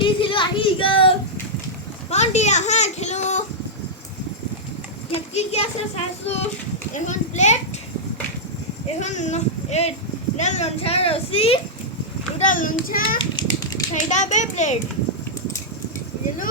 দিছিলো আহি গ'ল পাউন দিয়া হা খেলো কি আছে চাইছো এখন প্লেট এখন ডাল লঞ্চা ৰচি দুটা লঞ্চা চাৰিটা বে প্লেট দিলো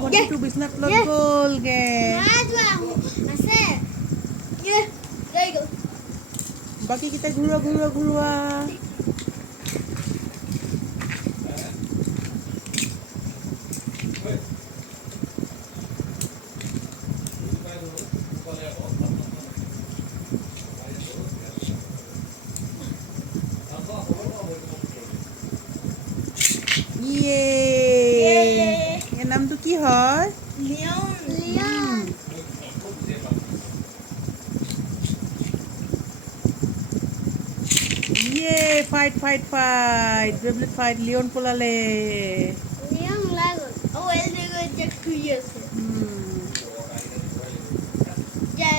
ভণ্টিটো বিছনাত লৈ গ'লগে বাকীকেইটা ঘূৰোৱা এর নামটো কি হয় ফাইট ব্ৰেভলেট ফাইট লিঅন পলালে Ya,